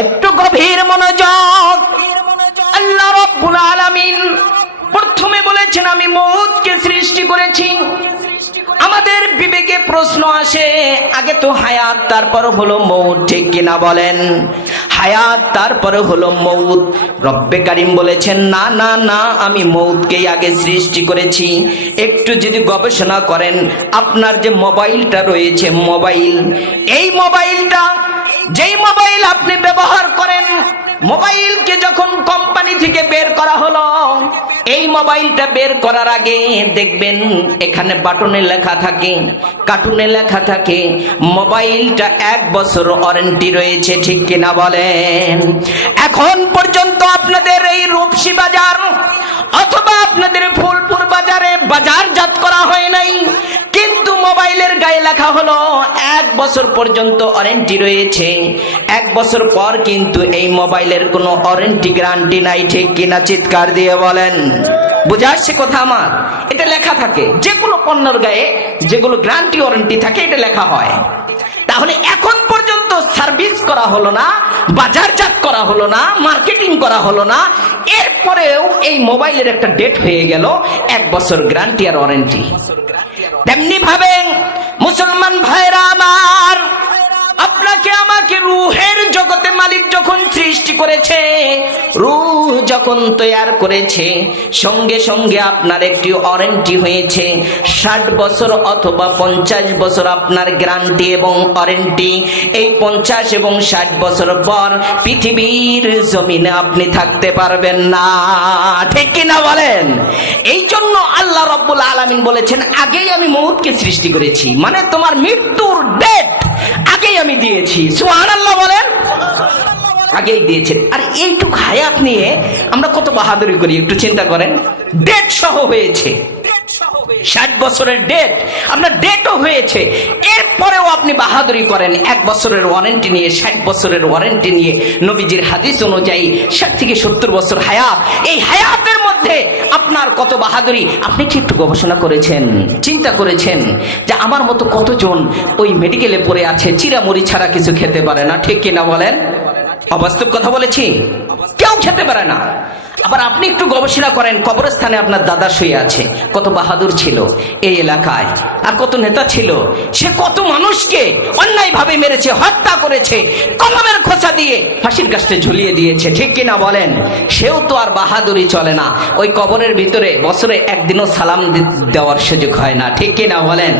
একটু গভীর মনোযোগ। আল্লাহ রাব্বুল আলামিন প্রথমে বলেছেন আমি মউতকে সৃষ্টি করেছি। আমাদের বিবেকে প্রশ্ন আসে, আগে তো হায়াত তারপর হলো মউত, ঠিক কিনা বলেন? হায়াত তারপরে হলো মউত। রব্বে কারীম বলেছেন না না না, আমি মউতকেই আগে সৃষ্টি করেছি। একটু যদি গবেষণা করেন, আপনার যে মোবাইলটা রয়েছে, মোবাইল, এই মোবাইলটা যেই মোবাইল আপনি ব্যবহার করেন, মোবাইলকে যখন কোম্পানি থেকে বের করা হলো, এই মোবাইলটা বের করার আগে দেখবেন এখানে বাটনে লেখা থাকে, কার্টুনে লেখা থাকে মোবাইলটা 1 বছর ওয়ারেন্টি রয়েছে, ঠিক কিনা বলেন? এখন পর্যন্ত আপনাদের এই রূপসী বাজার অথবা আপনাদের ফুলপুর বাজারে বাজারজাত করা হয় নাই, কিন্তু মোবাইলের গায়ে লেখা হলো 1 বছর পর্যন্ত ওয়ারেন্টি রয়েছে। 1 বছর পর কিন্তু এই মোবাইলের কোনো ওয়ারেন্টি গ্যারান্টি নাই, ঠিক কিনা? চিৎকার দিয়ে বলেন। বুঝা আসছে কথা আমার? এটা লেখা থাকে যে কোনো পণ্যের গায়ে, যেগুলো গ্যারান্টি ওয়ারেন্টি থাকে, এটা লেখা হয়। তাহলে এখন পর্যন্ত সার্ভিস করা হলো না, বাজারজাত করা হলো না, মার্কেটিং করা হলো না, এরপরেও এই মোবাইলের একটা ডেট হয়ে গেল 1 বছর গ্যারান্টি আর ওয়ারেন্টি। তেমনি ভাবে মুসলমান ভাইরা আমার, আপনাকে আমাকে রূহের জগতে মালিক যখন সৃষ্টি করেছে, রূহ যখন তৈয়ার করেছে, সঙ্গে সঙ্গে আপনার একটি ওয়ারেন্টি হয়েছে 60 বছর অথবা 50 বছর আপনার গ্যারান্টি এবং ওয়ারেন্টি। এই 50 এবং 60 বছর পর পৃথিবীর জমিনে আপনি থাকতে পারবেন না, ঠিক কিনা বলেন? এই জন্য আল্লাহ রাব্বুল আলামিন বলেছেন আগেই আমি মউতকে সৃষ্টি করেছি, মানে তোমার মৃত্যুর ডেট আগেই আমি দিয়েছি। সুবহানাল্লাহ বলেন। আগেই দিয়েছেন। আর এইটুকু হায়াত নিয়ে আমরা কত বাহাদুরি করি, একটু চিন্তা করেন। ডেট সহ হয়েছে, 60 বছরের ডেট, আপনার ডেটও হয়েছে, এরপরেও আপনি বাহাদুরি করেন 1 বছরের ওয়ারেন্টি নিয়ে, 60 বছরের ওয়ারেন্টি নিয়ে। নবীজির হাদিস অনুযায়ী 60 থেকে 70 বছর হায়াত। এই হায়াতের মধ্যে আপনার কত বাহাদুরি, আপনি কি একটু গবেষণা করেছেন, চিন্তা করেছেন যে আমার মতো কতজন ওই মেডিকেলে পড়ে আছে, চিরামুড়ি ছাড়া কিছু খেতে পারে না, ঠিক কিনা বলেন? অবাস্তব কথা বলেছি? কেউ খেতে পারে না। আবার আপনি একটু গবেষণা করেন, কবরস্থানে আপনার দাদা শুয়ে আছে, কত বাহাদুর ছিল এই এলাকায়, আর কত নেতা ছিল, সে কত মানুষকে অন্যায়ভাবে মেরেছে, হত্যা করেছে, কলমের খোঁচা দিয়ে ফাঁসির কাস্টে ঝুলিয়ে দিয়েছে, ঠিক কিনা বলেন? সেও তো আর বাহাদুরি চলে না। ওই কবরের ভিতরে বছরে একদিনও সালাম দেওয়ার সুযোগ হয় না, ঠিক কিনা বলেন?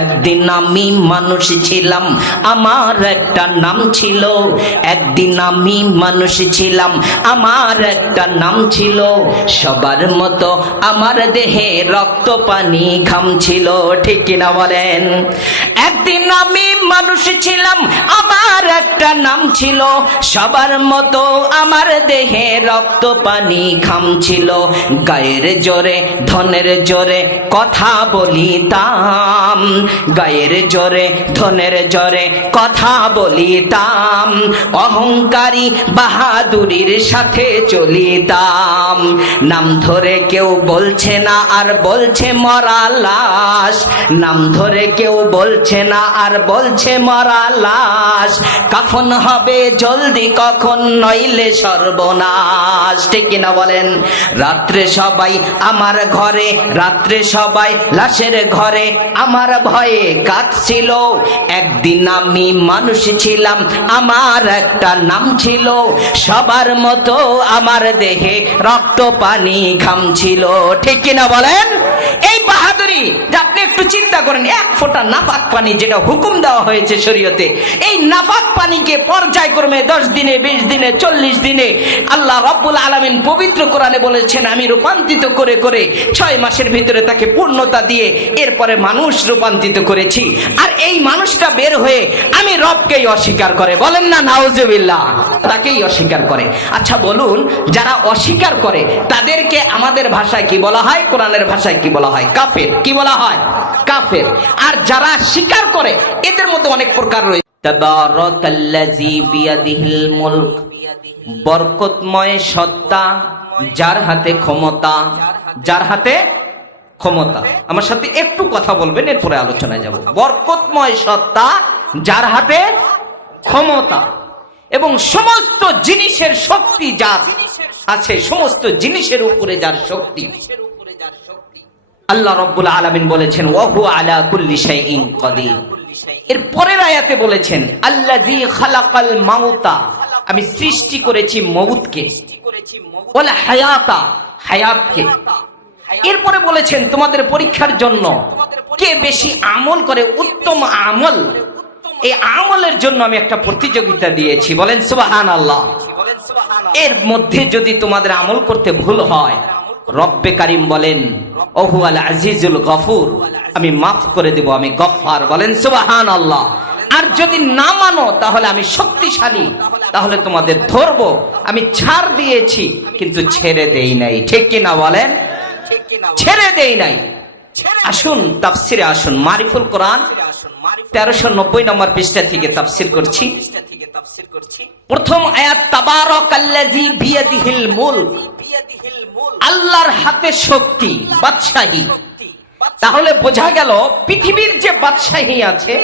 একদিন আমি মানুষ ছিলাম, আমার একটা নাম ছিল। একদিন আমি মানুষ ছিলাম, আমার একটা নাম ছিল। সবার মতো আমার দেহে রক্ত পানি ঘাম ছিল, ঠিক কিনা বলেন? একদিন আমি মানুষ ছিলাম, আমার একটা নাম ছিল। সবার মতো আমার দেহে রক্ত পানি ঘাম ছিল। গায়ের জোরে ধনের জোরে কথা বলিতাম, গায়ের জোরে ধনের জোরে কথা বলিতাম। অহংকারী বাহাদুরির সাথে চলিতাম। নাম ধরে কেউ বলছে না আর বলছে মরা লাশ, নাম ধরে কেউ বলছে না আর বলছে মরা লাশ। কাফন হবে জলদি কখন, নইলে সর্বনাশ, ঠিক কিনা বলেন? রাত্রে সবাই আমার ঘরে, রাত্রে সবাই লাশের ঘরে আমার ভয়ে কাঁদছিল। একদিন আমি মানুষ ছিলাম, আমার একটা নাম ছিল। সবার মতো আমার দেহে রক্ত পানি ঘাম ছিল, ঠিক কিনা বলেন? এই বাহাদুরি যে আপনি একটু চিন্তা করেন, 1 ফোঁটা নাপাক পানি যেটা হুকুম দেওয়া হয়েছে শরীয়তে, এই নাপাক পানিকে পর্যায়ক্রমে 10 দিনে, 20 দিনে, 40 দিনে আল্লাহ রাব্বুল আলামিন পবিত্র কোরআনে বলেছেন আমি রূপান্তরিত করে করে 6 মাসের ভিতরে তাকে পূর্ণতা দিয়ে এরপরে মানুষ রূপান্তরিত করেছি। আর এই মানুষটা বের হয়ে আমি রবকেই অস্বীকার করে, বলেন না নাউজুবিল্লাহ, তাকেই অস্বীকার করে। আচ্ছা বলুন, যারা অস্বীকার করে তাদেরকে আমাদের ভাষায় কি বলা হয়, কোরআনের ভাষায় কি বলা হয়? কাফের। কি বলা হয়? কাফের। আর যারা স্বীকার করে এদের মধ্যে অনেক প্রকার রয়েছে। তাবারাকাল্লাযী বিয়াদিহিল মুলক, বরকতময় সত্তা যার হাতে ক্ষমতা, যার হাতে ক্ষমতা। আমার সাথে একটু কথা বলবেন, এরপরে আলোচনায় যাব। বরকতময় সত্তা যার হাতে ক্ষমতা, এবং সমস্ত জিনিসের শক্তি যার আছে, সমস্ত জিনিসের উপরে যার শক্তি, আল্লাহ রাব্বুল আলামিন বলেছেন ওয়া হুয়া আলা কুল্লি শাইইন কাদির। এর পরের আয়াতে বলেছেন আল্লাযী খালাকাল মাউতা, আমি সৃষ্টি করেছি মউতকে, ওয়াল হায়াতা, হায়াতকে। এরপরে বলেছেন তোমাদের পরীক্ষার জন্য কে বেশি আমল করে, উত্তম আমল, এই আমলের জন্য আমি একটা প্রতিযোগিতা দিয়েছি। বলেন সুবহানাল্লাহ। এর মধ্যে যদি তোমাদের আমল করতে ভুল হয়, রব্বে কারিম বলেন ওহু আল আজিজুল গফুর, আমি মাফ করে দেব, আমি গফফার। বলেন সুবহানাল্লাহ। আর যদি না মানো তাহলে আমি শক্তিশালী, তাহলে তোমাদের ধরবো। আমি ছাড় দিয়েছি কিন্তু ছেড়ে দেই নাই, ঠিক কিনা বলেন? ছেড়ে দেই নাই। আসুন তাফসিরে আসুন, মারিফুল কোরআন 1390 নম্বর পৃষ্ঠা থেকে তাফসির করছি। প্রথম আয়াত তাবারাকাল্লাযী বিয়াদিহিল মুলক, আল্লাহর হাতে শক্তি, বাদশাহী। তাহলে বোঝা গেল পৃথিবীর যে বাদশাহী আছে,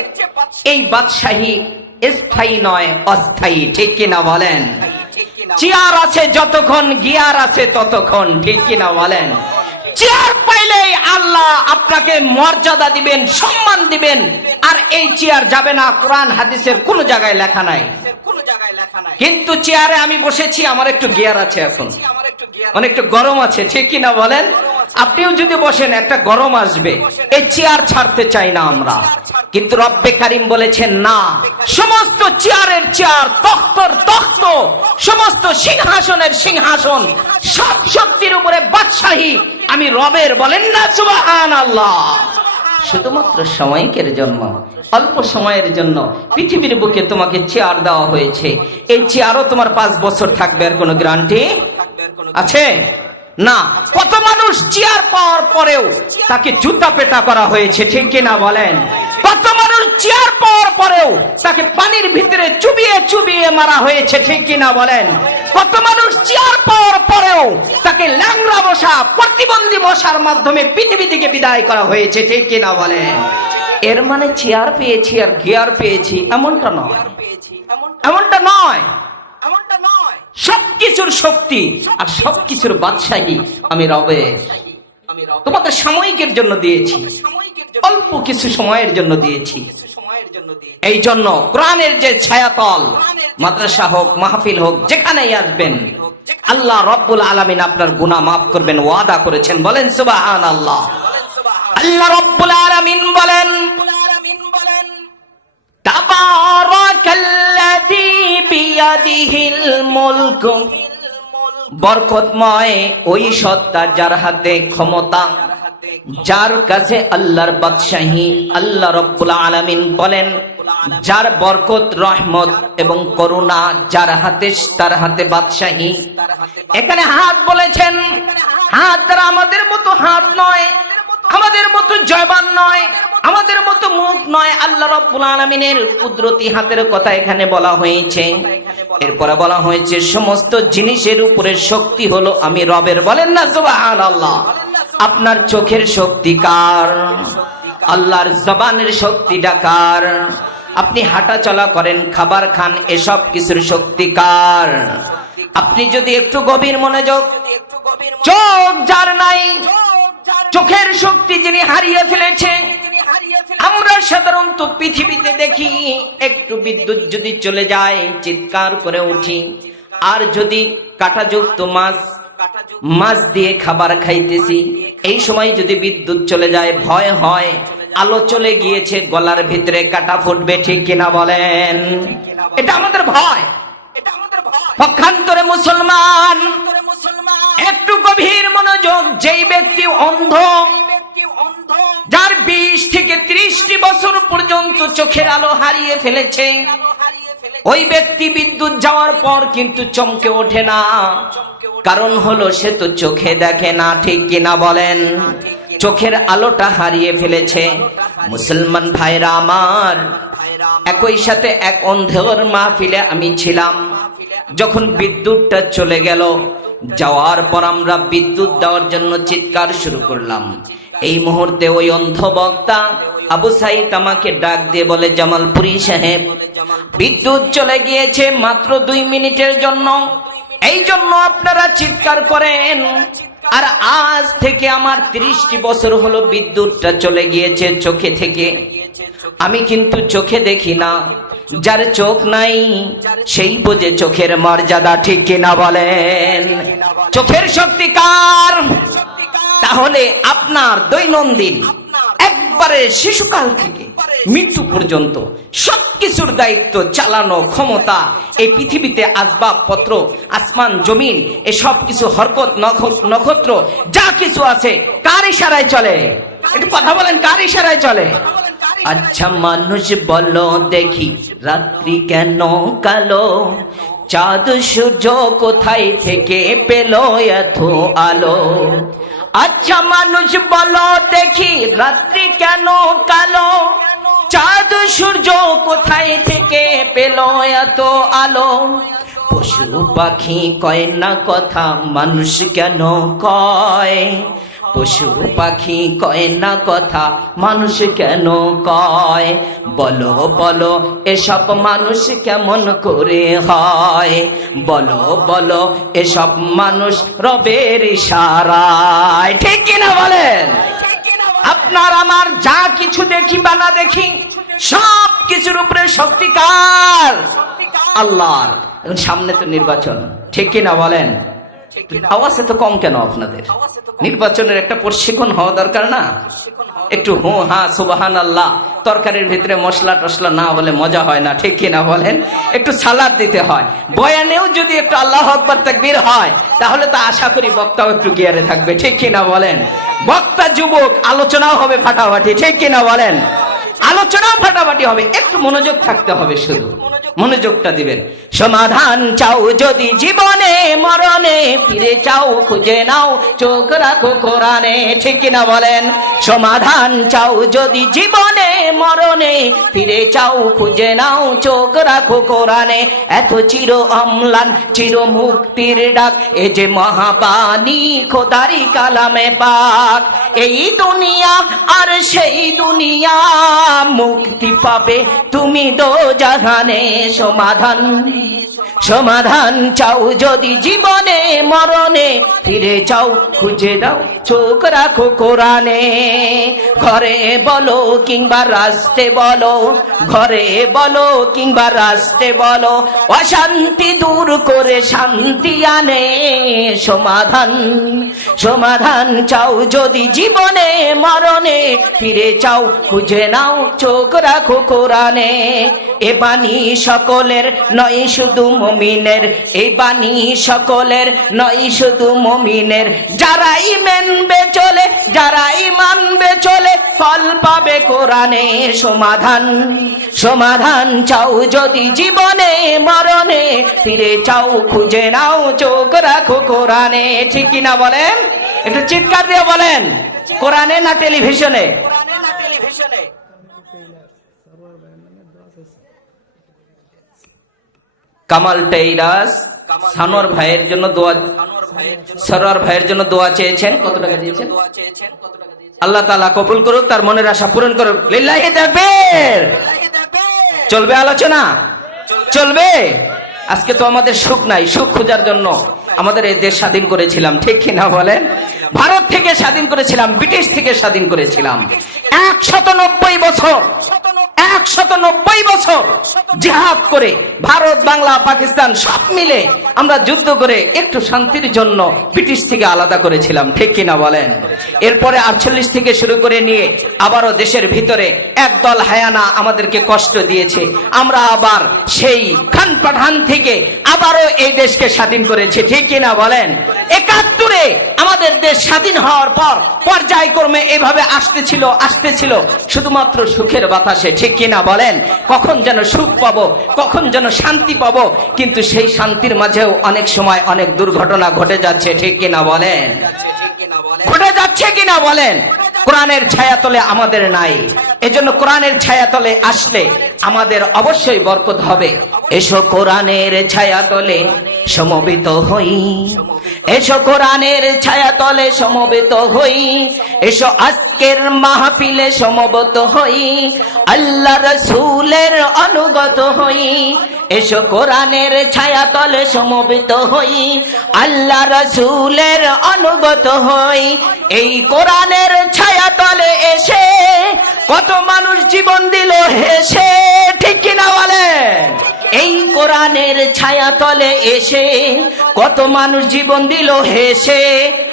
এই বাদশাহী স্থায়ী নয়, অস্থায়ী, ঠিক কিনা বলেন? চেয়ার আছে যতক্ষণ, গিয়ার আছে ততক্ষণ, ঠিক কিনা বলেন? চেয়ার পাইলেই আল্লাহ আপনাকে মর্যাদা দিবেন, সম্মান দিবেন, আর এই চেয়ার যাবে না, কোরআন হাদিসের কোন জায়গায় লেখা নাই। কিন্তু চেয়ারে আমি বসেছি, আমার একটু গিয়ার আছে, এখন অনেকটা গরম আছে, ঠিক কিনা বলেন? আপনিও যদি বসেন একটা গরম আসবে, এই চেয়ার ছাড়তে চাই না আমরা। কিন্তু রব্বে কারিম বলেছেন না, সমস্ত চেয়ারের চেয়ার, তখ্তর তখ্ত, সমস্ত সিংহাসনের সিংহাসন, সব শক্তির উপরে বাদশাহী আমি রবের। বলেন না সুবহানাল্লাহ। শুধুমাত্র সাময়িকের জন্য, অল্প সময়ের জন্য পৃথিবীর বুকে তোমাকে চেয়ার দেওয়া হয়েছে। এই চেয়ারও তোমার 5 বছর থাকবে, আর কোনো গ্যারান্টি আছে না। কত মানুষ চেয়ার পাওয়ার পরেও তাকে জুতা পেটা করা হয়েছে, ঠিক কিনা বলেন? কত মানুষ চেয়ার পাওয়ার পরেও তাকে পানির ভিতরে চুবিয়ে চুবিয়ে মারা হয়েছে, ঠিক কিনা বলেন? কত মানুষ চেয়ার পাওয়ার পরেও তাকে ল্যাংড়া বসা, প্রতিবন্ধী বসার মাধ্যমে পৃথিবী থেকে বিদায় করা হয়েছে, ঠিক কিনা বলেন? এর মানে চেয়ার পেয়েছি আর গিয়ার পেয়েছি এমনটা নয়, এমনটা নয়, এমনটা নয়। সবকিছুর শক্তি আর সবকিছুর বাদশাহী আমি রবের। তোমাদের সাময়িকের জন্য দিয়েছি, অল্প কিছু সময়ের জন্য দিয়েছি। এই জন্য কোরআনের যে ছায়াতল, মাদ্রাসা হোক, মাহফিল হোক, যেখানেই আসবেন, আল্লাহ রব্বুল আলামিন আপনার গুনাহ মাফ করবেন, ওয়াদা করেছেন। বলেন সুবহানাল্লাহ। আল্লাহ রব্বুল আলামিন বলেন তাবারাকাল্লাযী বিয়াদিহিল মুলক, বরকতময় ওই সত্তা যার হাতে ক্ষমতা, যার কাছে আল্লাহর বাদশাহী। আল্লাহ রব্বুল আলামিন বলেন যার বরকত, রহমত এবং করুণা যার হাতে, তার হাতে বাদশাহী। এখানে হাত বলেছেন, হাত দ্বারা আমাদের মতো হাত নয়, আমাদের মতো জয়বান নয়, আমাদের মতো মুখ নয়। আল্লাহ রাব্বুল আলামিনের কুদরতি হাতের কথা এখানে বলা হয়েছে। এরপরে বলা হয়েছে সমস্ত জিনিসের উপরে শক্তি হলো আমি রবের। বলেন না সুবহানাল্লাহ। আপনার চোখের শক্তি কার? আল্লাহর জবানের শক্তিটা কার? আপনি হাঁটা চলা করেন, খাবার খান, এসব কিছুর শক্তি কার? আপনি যদি একটু গভীর মনোযোগ, চোখ যার নাই, চোখের শক্তি যিনি হারিয়ে ফেলেছে। আমরা সাধারণত পৃথিবীতে দেখি একটু বিদ্যুৎ যদি চলে যায় চিৎকার করে উঠি, আর যদি কাঁটাযুক্ত মাছ দিয়ে খাবার খাইতেছি, এই সময় যদি বিদ্যুৎ চলে যায় ভয় হয়, আলো চলে গিয়েছে, গলার ভিতরে কাঁটা ফুটবে, ঠিক কিনা বলেন? এটা আমাদের ভয়। পক্ষান্তরে মুসলমান, একটু গভীর মনোযোগ, যেই ব্যক্তি অন্ধ, যার 20 থেকে 30টি বছর পর্যন্ত চোখের আলো হারিয়ে ফেলেছে, ওই ব্যক্তি বিদ্যুৎ যাওয়ার পর কিন্তু চমকে ওঠে না। কারণ হলো সে তো চোখে দেখে না, ঠিক কিনা বলেন? চোখের আলোটা হারিয়ে ফেলেছে। মুসলমান ভাইরা আমার, একই সাথে এক অন্ধের মাহফিলে আমি ছিলাম। যখন বিদ্যুৎটা চলে গেল, যাওয়ার পর আমরা বিদ্যুৎ দেওয়ার জন্য চিৎকার শুরু করলাম। এই মুহূর্তে ওই অন্ধ বক্তা আবু সাইদ আমাকে ডাক দিয়ে বলে, জামালপুরি সাহেব, বিদ্যুৎ চলে গিয়েছে মাত্র 2 মিনিটের জন্য, এই জন্য আপনারা চিৎকার করেন। আর আজ থেকে আমার 30টি বছর হলো বিদ্যুৎটা চলে গিয়েছে চোখে থেকে। আমি কিন্তু চোখে দেখি না, যার চোখ নাই সেই বোঝে চোখের মর্যাদা, ঠিক কিনা বলেন? চোখের শক্তি কার? তাহলে আপনার দৈনন্দিন একবারে শিশুকাল থেকে মৃত্যু পর্যন্ত সবকিছুর দায়িত্ব, চালানো ক্ষমতা, এই পৃথিবীতে আসবাবপত্র, আসমান জমিন, এসব কিছু হরকত নক্ষত্র যা কিছু আছে কার ইশারায় চলে? একটু কথা বলেন, কার ইশারায় চলে? আচ্ছা মানুষ বলো দেখি, রাত্রি কেন কালো? চাঁদ সূর্য কোথায় থেকে পেল এত আলো? আচ্ছা মানুষ বলো দেখি, রাত্রি কেন কালো? চাঁদ সূর্য কোথায় থেকে পেল এত আলো? পশু পাখি কয় না কথা, মানুষ কেন কয়? পশু পাখি কয় না কথা, মানুষ কেন কয়? বলো বলো এসব মানুষ কেমন করে হয়? বলো বলো এসব মানুষ রবের ইশারায়, ঠিক কিনা বলেন? আপনার আমার যা কিছু দেখি বা না দেখি, সব কিছুর উপরে শক্তি কার? আল্লাহর। সামনে তো নির্বাচন, ঠিক কিনা বলেন? আওয়াজ এত কম কেন আপনাদের? নির্বাচনের একটা প্রশিক্ষণ হওয়া দরকার না? একটু হু হা সুবহান আল্লাহ, তরকারির ভিতরে মশলা টসলা না বলে মজা হয় না, ঠিক কিনা বলেন? একটু সালাদ দিতে হয়। বয়ানেও যদি একটু আল্লাহু আকবার তাকবীর হয়, তাহলে তো আশা করি বক্তাও একটু গিয়ারে থাকবে, ঠিক কিনা বলেন? বক্তা যুবক, আলোচনাও হবে ফাটাফাটি, ঠিক কিনা বলেন? আলোচনাও ফাটাফাটি হবে, একটু মনোযোগ থাকতে হবে, শুধু মনোযোগটা দিবেন। সমাধান চাও যদি জীবনে মরণে, ফিরে চাও খুঁজে নাও চোখ রাখো কোরআনে, ঠিক কিনা বলেন? সমাধান চাও যদি জীবনে মরণে, ফিরে চাও খুঁজে নাও চোখ রাখো কোরআনে। এত চির অম্লান চির মুক্তির ডাক, এ যে মহাবাণী খোদারি কালামে পাক। এই দুনিয়া আর সেই দুনিয়া, মুক্তি পাবে তুমি দোজাহানে। সমাধান সমাধান চাও যদি জীবনে মরণে, ফিরে চাও খুঁজে দাও চোখ রাখো কোরআনে। ঘরে বলো কিংবা রাস্তে বলো, ঘরে বলো কিংবা রাস্তে বলো, অশান্তি দূর করে শান্তি আনে। সমাধান সমাধান চাও যদি জীবনে মরণে, ফিরে চাও খুঁজে নাও চোখ রাখো কোরআনে। এ বাণী সকলের নয় শুধু মুমিনের, এই বাণী সকলের নয় শুধু মুমিনের। যারাই মানবে চলে, যারাই মানবে চলে, ফল পাবে কোরআনে। সমাধান সমাধান চাও যদি জীবনে মরণে, ফিরে চাও খুঁজে নাও চোখ রাখো কোরআনে, ঠিক কিনা বলেন? একটু চিৎকার দিয়ে বলেন, কোরআনে না টেলিভিশনে? কামাল টেইরাস সানোয়ার ভাইয়ের জন্য দোয়া, সরোয়ার ভাইয়ের জন্য দোয়া চেয়েছেন। কত টাকা দিয়েছেন? আল্লাহ তাআলা কবুল করুক, তার মনের আশা পূরণ করুক। লিল্লাহি তাকবীর। চলবে আলোচনা, চলবে। আজকে তো আমাদের সুখ নাই, সুখ খোঁজার জন্য আমাদের এই দেশ স্বাধীন করেছিলাম, ঠিক কিনা বলেন? ভারত থেকে স্বাধীন করেছিলাম, ব্রিটিশ থেকে স্বাধীন করেছিলাম। 190 বছর, 190 বছর জিহাদ করে ভারত, বাংলা, পাকিস্তান সব মিলে আমরা যুদ্ধ করে একটু শান্তির জন্য ব্রিটিশ থেকে আলাদা করেছিলাম, ঠিক কিনা বলেন? এরপরে 48 থেকে শুরু করে নিয়ে আবারও দেশের ভিতরে একদল হায়ানা আমাদেরকে কষ্ট দিয়েছে। আমরা আবার সেই খান পাঠান থেকে আবারও এই দেশকে স্বাধীন করেছি, ঠিক কিনা বলেন? 71-এ আমাদের দেশ স্বাধীন হওয়ার পর পর্যায়ক্রমে এভাবে আসতেছিল শুধুমাত্র সুখের বাতাসে, ঠিক কিনা বলেন? কখন যেন সুখ পাবো, কখন যেন শান্তি পাবো, কিন্তু সেই শান্তির মাঝেও অনেক সময় অনেক দুর্ঘটনা ঘটে যাচ্ছে, ঠিক কিনা বলেন? ঘটে যাচ্ছে কিনা বলেন? কোরআনের ছায়াতলে আমাদের নাই, এজন্য কোরআনের ছায়াতলে আসলে আমাদের অবশ্যই বরকত হবে। এসো কোরআনের ছায়াতলে, সমবেত হই, এসো কোরআনের ছায়াতলে সমবেত হই, এসো আজকের মাহফিলে সমবেত হই, আল্লাহ রাসূলের অনুগত হই, এসো কোরআনের ছায়াতলে সমবেত হই, আল্লাহ রাসূলের অনুগত হই। এই কোরআনের ছায়াতলে এসে কত মানুষ জীবন দিল হেসে, ঠিক কিনা বলেন? এই কোরআনের ছায়াতলে এসে কত মানুষ জীবন দিল হেসে।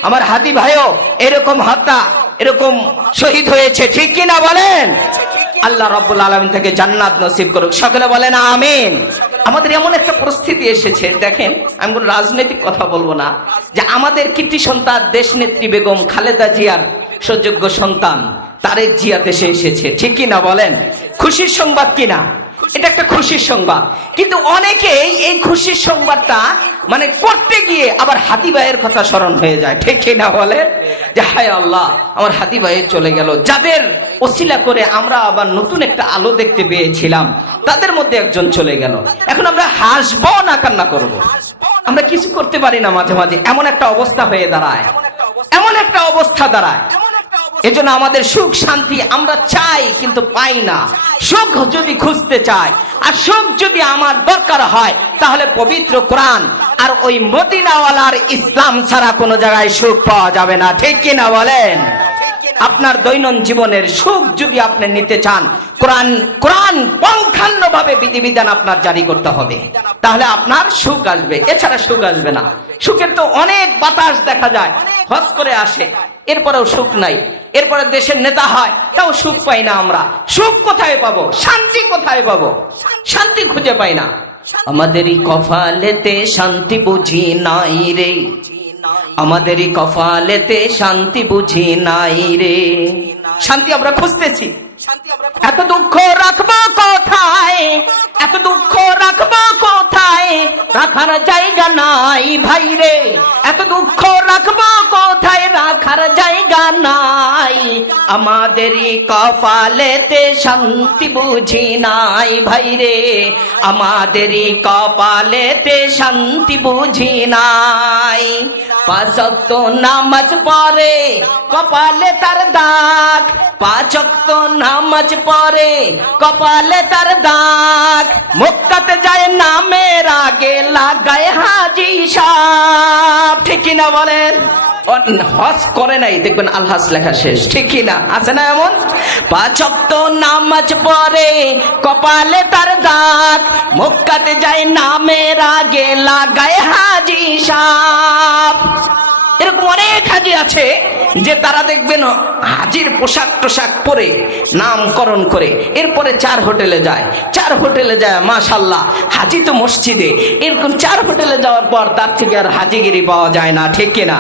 আমার হাদি ভাইও এরকম হত্যা, এরকম শহীদ হয়েছে, ঠিক কিনা বলেন? আল্লাহ রাব্বুল আলামিন থেকে জান্নাত নসিব করুক, সকলে বলেন আমিন। আমাদের এমন একটা পরিস্থিতি এসেছে, দেখেন আমি কোন রাজনৈতিক কথা বলবো না, যে আমাদের কীর্তি সন্তান দেশনেত্রী বেগম খালেদা জিয়ার সুযোগ্য সন্তান তারেক জিয়া দেশে এসেছে, ঠিক কিনা বলেন? খুশির সংবাদ কিনা? এটা একটা খুশির সংবাদ, কিন্তু অনেকেই এই খুশির সংবাদটা মানে করতে গিয়ে আবার হাদি ভাইয়ের কথা স্মরণ হয়ে যায়, ঠিক কিনা বলেন? যে হায় আল্লাহ, আমার হাদি ভাই চলে গেল, যাদের ওসিলা করে আমরা আবার নতুন একটা আলো দেখতে পেয়েছিলাম, তাদের মধ্যে একজন চলে গেল। এখন আমরা হাসবো না কান্না করব? আমরা কিছু করতে পারি না, মাঝে মাঝে এমন একটা অবস্থা হয়ে দাঁড়ায়, এমন একটা অবস্থা দাঁড়ায়। এজন্য আমাদের সুখ শান্তি আমরা চাই কিন্তু পাই না। সুখ যদি খুঁজতে চাই আর সুখ যদি আমার দরকার হয়, তাহলে পবিত্র কোরআন আর ওই মদিনাওয়ালার ইসলাম ছাড়া কোনো জায়গায় সুখ পাওয়া যাবে না, ঠিক কিনা বলেন? আপনার দৈনন্দিন জীবনের সুখ যদি আপনি নিতে চান, কোরআন পঙ্খান্নভাবে বিধিবিধান আপনার জারি করতে হবে, তাহলে আপনার সুখ আসবে, এছাড়া সুখ আসবে না। সুখের তো অনেক বাতাস দেখা যায়, হজ করে আসে, এরপরেও সুখ নাই, এরপরে দেশের নেতা হয়, তাও সুখ পাই না। আমরা সুখ কোথায় পাবো? শান্তি কোথায় পাবো? শান্তি খুঁজে পাই না। আমাদেরই কপালেতে শান্তি বুঝি নাই রে, আমাদেরই কপালেতে শান্তি বুঝি নাই রে। শান্তি আমরা খুঁজতেছি, এত দুঃখ রাখবো কোথায়, এত দুঃখ রাখবো কোথায়, রাখার জায়গা নাই ভাই রে, এত দুঃখ রাখবো কোথায়, রাখার জায়গা নাই। আমাদেরই কপালেতে শান্তি বুঝি নাই ভাই রে, আমাদেরই কপালেতে শান্তি বুঝি নাই। 5 ওয়াক্ত নামাজ পড়ে কপালে তার দাগ, 5 ওয়াক্ত নামাজ পড়ে কপালে তার দাগ, মক্কাতে যায় নামের আগে লাগায় হাজি সাহেব, ঠিক কিনা বলেন? হজ করে নাই, দেখবেন আলহাজ লেখা শেষ, ঠিক কিনা? আছে না এমন? 5 ওয়াক্ত নামাজ পড়ে কপালে তার দাগ, মক্কাতে যায় নামের আগে লাগায় হাজি সাহেব। এরকম অনেক হাজি আছে যে তারা দেখবেন হাজির পোশাক টোশাক পরে নামকরণ করে এরপরে 4 হোটেলে যায়, 4 হোটেলে যায়, মাশাআল্লাহ হাজি তো মসজিদে, এরকম 4 হোটেলে যাওয়ার পর তার থেকে আর হাজিগিরি পাওয়া যায় না, ঠিক কিনা?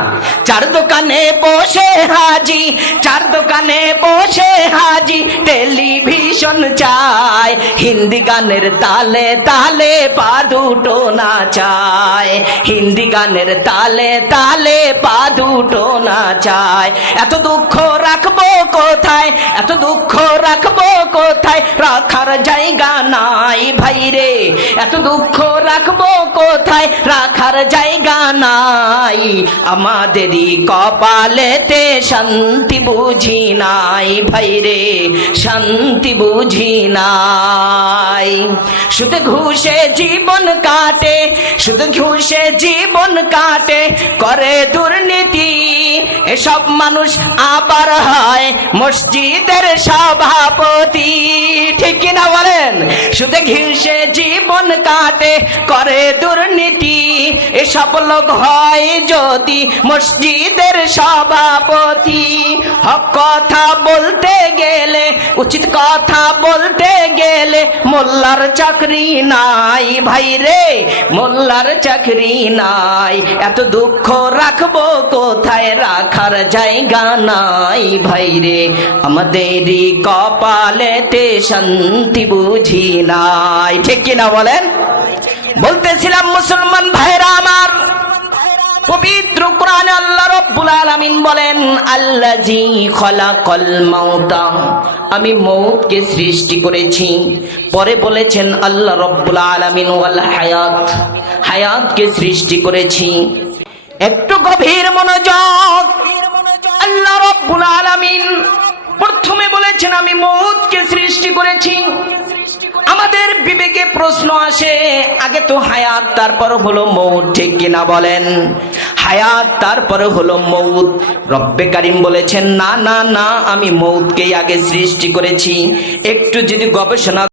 4 দোকানে বসে হাজি, 4 দোকানে বসে হাজি, টেলিভিশন চায়, হিন্দি গানের তালে তালে পা দুটো নাচায়, হিন্দি গানের তালে তালে পা দুটো নাচায়। এত দুঃখ রাখবো কোথায়, এত দুঃখ রাখবো কোথায়, রাখার জায়গা নাই ভাই রে, এত দুঃখ রাখবো কোথায়, রাখার জায়গা নাই। আমাদেরই কপালেতে শান্তি বুঝি নাই ভাই রে, শান্তি বুঝি নাই। শুধু ঘুষে জীবন কাটে, শুধু ঘুষে জীবন কাটে, করে দুর্নীতি, এসব মানুষ আবার হয় মসজিদের সভাপতি, ঠিক কিনা বলেন? শুধু ঘুষে জীবন কাটে, করে দুর্নীতি, এসব লোক হয় যদি মসজিদের সভাপতি। হক কথা বলতে গেলে, উচিত কথা বলতে গেলে, মোল্লার চাকরি নাই ভাই রে, মোল্লার চাকরি নাই। এত দুঃখ রাখবো কোথায়, রাখার জায়গা নাই ভাই রে, আমাদেরই কপালেতে শান্তি বুঝি নাই, ঠিক কিনা বলেন? বলতেছিলাম মুসলমান ভাইরা আমার, পবিত্র কোরআনে আল্লাহ রাব্বুল আলামিন আলামিন বলেন আল্লাযী খালাকাল মাউতা, আমি মউতকে সৃষ্টি করেছি। পরে বলেছেন আল্লাহ রাব্বুল আলামিন ওয়াল হায়াত, হায়াতকে সৃষ্টি করেছি। একটু গভীর মনোযোগ। আল্লাহ রাব্বুল আলামিন প্রথমে বলেছেন আমি মউতকে সৃষ্টি করেছি। আমাদের বিবেকে প্রশ্ন আসে, আগে তো হায়াত তারপর হলো মউত, ঠিক কিনা বলেন? হায়াত তারপরে হলো মউত। রব্বে কারীম বলেছেন না না না, আমি মউতকেই আগে সৃষ্টি করেছি। একটু যদি গবেষণা